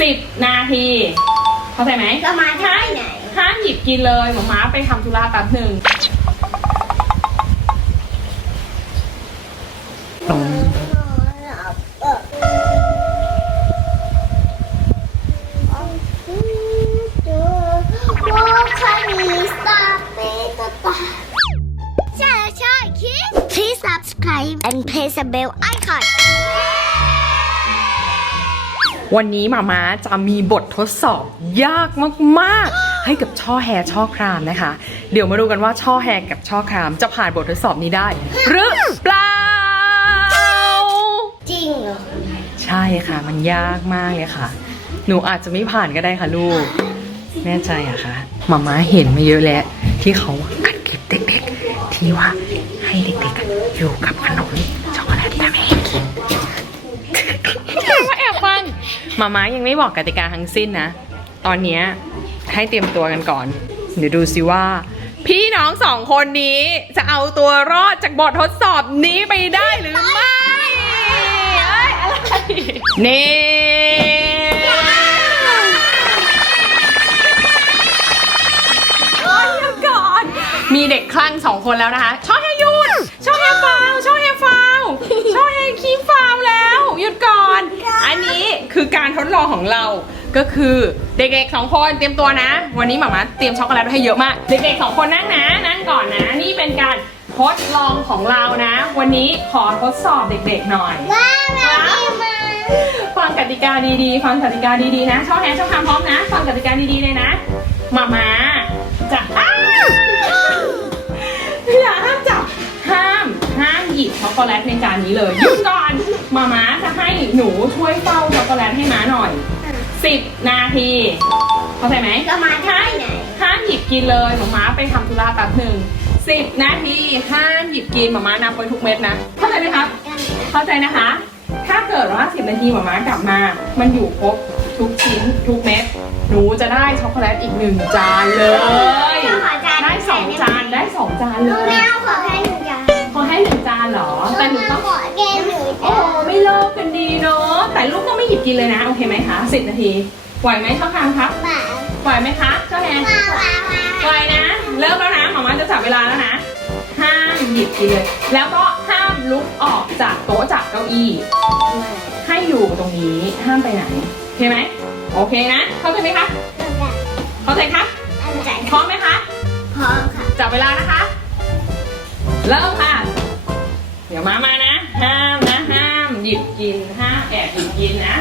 สิบนาที เข้าใจไหมเรามาที่ไหน ห้ามหยิบกินเลยหมอม้าไปทำธุระแป๊บหนึ่งใช่ใช่คิด Please subscribe and press the bell icon วันนี้หมาม้าจะมีบททดสอบยากมากๆ ให้กับช่อแฮช่อครามนะคะ เดี๋ยวมาดูกันว่าช่อแฮกับช่อครามจะผ่านบททดสอบนี้ได้ หรือเปล่า จริงเหรอ ใช่ค่ะ มันยากมากเลยค่ะ หนูอาจจะไม่ผ่านก็ได้ค่ะลูก แน่ใจอะคะมาม่าเห็นมาเยอะแล้วที่เขาอัดคลิปเด็กๆ ที่ว่าให้เด็กๆอะอยู่กับขนม มาม่ายังไม่บอกกติกาทั้งสิ้นนะ ตอนเนี้ยให้เตรียมตัวกันก่อน เดี๋ยวดูสิว่า พี่น้องสองคนนี้จะเอาตัวรอดจากบททดสอบนี้ไปได้หรือไม่เอ้ยอะไรนี่โอ้ยเดี๋ยวก่อนมีเด็กคลั่งสองคนแล้วนะคะช่อให้หยุดช่อให้ฟาวช่อให้ฟาวช่อให้คีฟาวแล้ว หยุดก่อน อันนี้คือการทดลองของเรา ก็คือเด็กๆสองคนเตรียมตัวนะ วันนี้หมามาเตรียมช็อกโกแลตไว้ให้เยอะมาก เด็กๆสองคนนั่งนะ นั่งก่อนนะ นี่เป็นการทดลองของเรานะ วันนี้ขอทดสอบเด็กๆหน่อย ว้าวมามาฟังกติกาดีๆ ฟังกติกาดีๆนะชอบแฮชอบคำพร้อมนะ ฟังกติกาดีๆเลยนะมามาจะ ห้ามหยิบช็อกโกแลตในจานนี้เลยหยุดก่อนมามาจะให้หนูช่วยเฝ้าช็อกโกแลตให้ม้าหน่อยสิบนาทีเข้าใจไหมเรามาที่ไหน ห้ามหยิบกินเลยหมาม้าไปทำธุระแป๊บหนึ่งสิบนาทีห้ามหยิบกินหมาม้านับไว้ทุกเม็ดนะเข้าใจไหมครับ เข้าใจนะคะ ถ้าเกิดว่าสิบนาทีหมาม้ากลับมา มันอยู่ครบทุกชิ้นทุกเม็ดหนูจะได้ช็อกโกแลตอีกหนึ่งจานเลยขอจานได้สองจานได้สองจานหเลนูยแม่ขอให้ แต่หนูต้องขอแกหนึ่งโอ้จานไม่เลิกกันดีเนาะแต่ลูกต้องไม่หยิบกินเลยนะโอเคไหมคะสิบนาทีไหวไหมช่องทางครับบ้าไหวไหมคะเจ้าแฮนว้าวว้าวไวนะเริ่มแล้วนะหมอมาจะจับเวลาแล้วนะห้ามหยิบกินเลย แล้วก็ห้ามลุกออกจากโต๊ะจากเก้าอี้ให้อยู่ตรงนี้ห้ามไปไหนโอเคไหมโอเคนะเข้าใจไหมคะเข้าใจครับพร้อมไหมคะพร้อมค่ะจับเวลานะคะ เริ่มค่ะ เดี๋ยวมามานะ ห้ามนะ ห้ามหยิบกิน ห้ามแอบหยิบกินนะ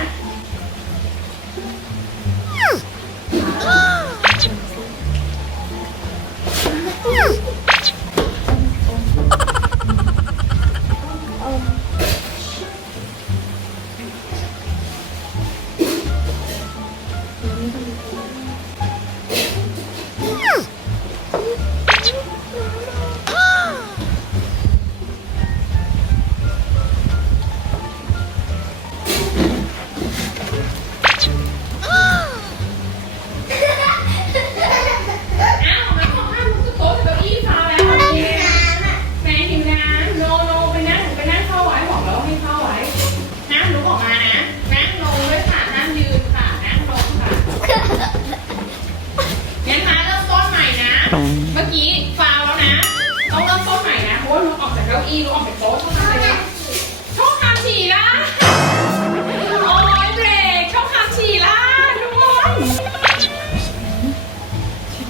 ท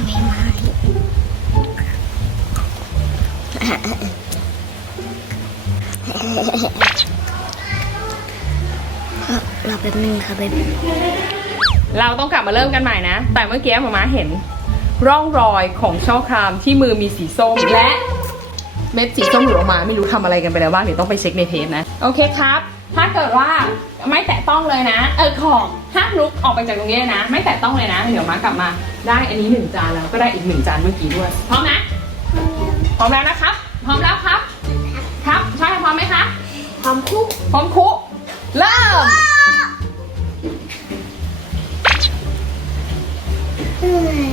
ำให้มาเราเป็นหนึ่งค่ะเบบี้เราต้องกลับมาเริ่มกันใหม่นะ แต่เมื่อกี้หมามาเห็น ร่องรอยของช่อครามที่มือมีสีส้มและเม็ดสีส้มหลุดออกมา ไม่รู้ทำอะไรกันไปแล้วบ้างเดี๋ยวต้องไปเช็คในเทปนะ โอเคครับ ถ้าเกิดว่าไม่แตะต้องเลยนะ เออของห้ามลุกออกไปจากตรงนี้เลยนะ ไม่แตะต้องเลยนะ เดี๋ยวมากลับมาได้อันนี้หนึ่งจานแล้วก็ได้อีกหนึ่งจานเมื่อกี้ด้วย พร้อมนะ พร้อมแล้วนะครับ พร้อมแล้วครับ ครับใช่พร้อมไหมคะ พร้อมคุกพร้อมคุเริ่มเป่าไม่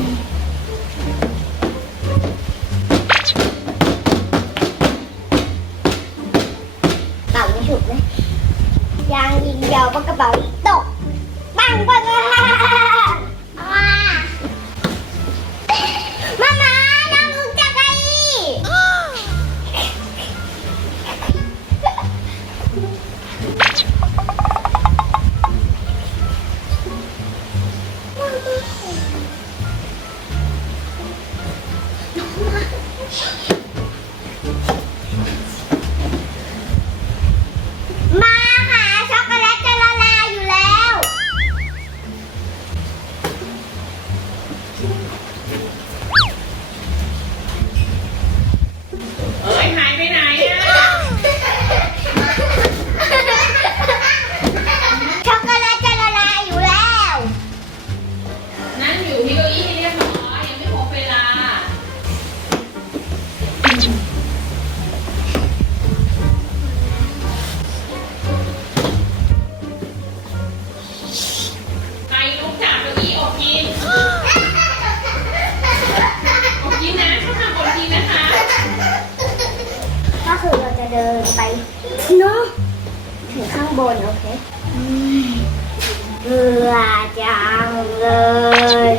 เนาะถึงข้างบนโอเคเบื่อจังเลย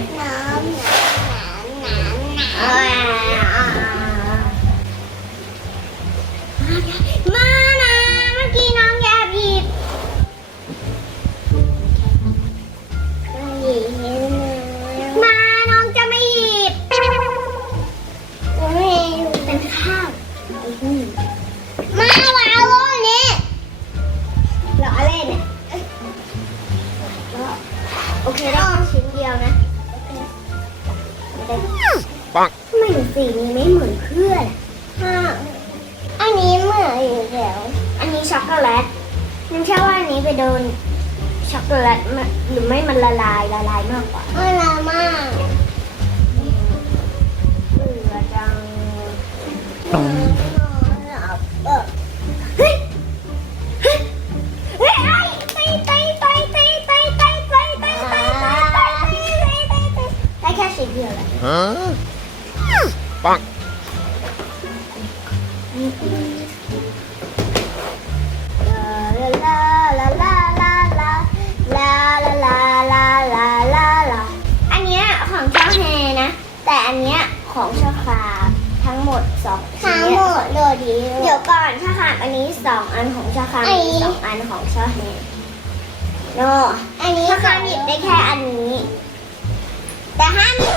โอเคได้แค่ชิ้นเดียวนะไม่ได้ปังทำไมสีนี้ไม่เหมือนเพื่อนอะอันนี้เหมือนอยู่แล้วอันนี้ช็อกโกแลตนันเชื่อว่าอันนี้ไปโดนช็อกโกแลตมาหรือไม่มันละลายละลายมากกว่าละลายมากเบื่อจัง อันเนี้ยของเจ้าแฮนะ แต่อันเนี้ยของเจ้าคาบทั้งหมดสองทั้งหมดเลยดีเดี๋ยวก่อนเจ้าคาบอันนี้สองอันของเจ้าคาบอันนี้สองอันของเจ้าแฮโนอันนี้เจ้าคาบหยิบได้แค่อันนี้ แต่ห้ามหยิบ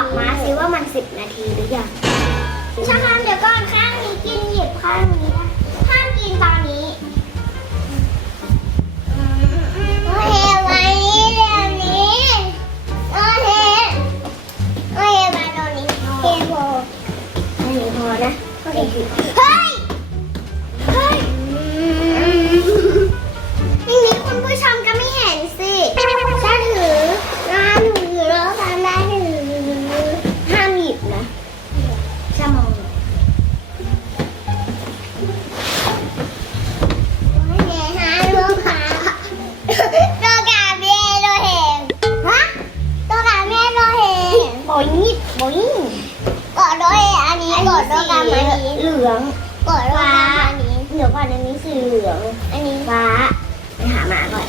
บอกมาซิว่ามันสิบนาทีหรือยังช่างทำเดี๋ยวก่อนข้างนี้กินหยิบข้างนี้ กดโลกามันนี้เดี๋ยวก่อนอันนี้สีเหลือง อันนี้ฟ้า ไปหาหมาก่อน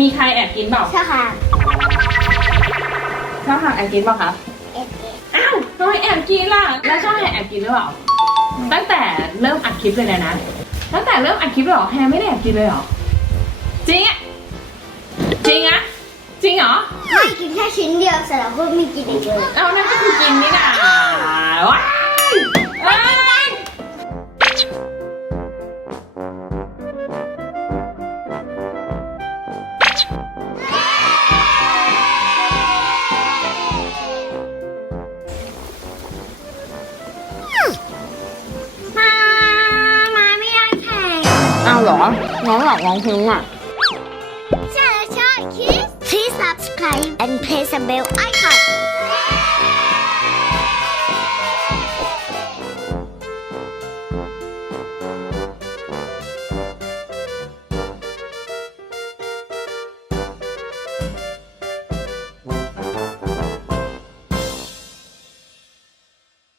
มีใครแอบกินเปล่าใช่ค่ะช่าหางแอบกินเปล่าคะเอ็ดเอ้าวทำไมแอบกินล่ะ แล้วชอบงแหงแอบกินหรือเปล่า ตั้งแต่เริ่มอัดคลิปเลยนะนะ ตั้งแต่เริ่มอัดคลิปหรอแฮไม่ได้แอบกินเลยหรอ จริงอะจริงอะจริงเหรอ ไม่กินแค่ชิ้นเดียวเสร็จแล้วก็มีกินอีกเลย เอานั่นก็คือกินนี่นะว้าากร้องเพลงอะ ใช่ใช่คิส please subscribe and press the bell icon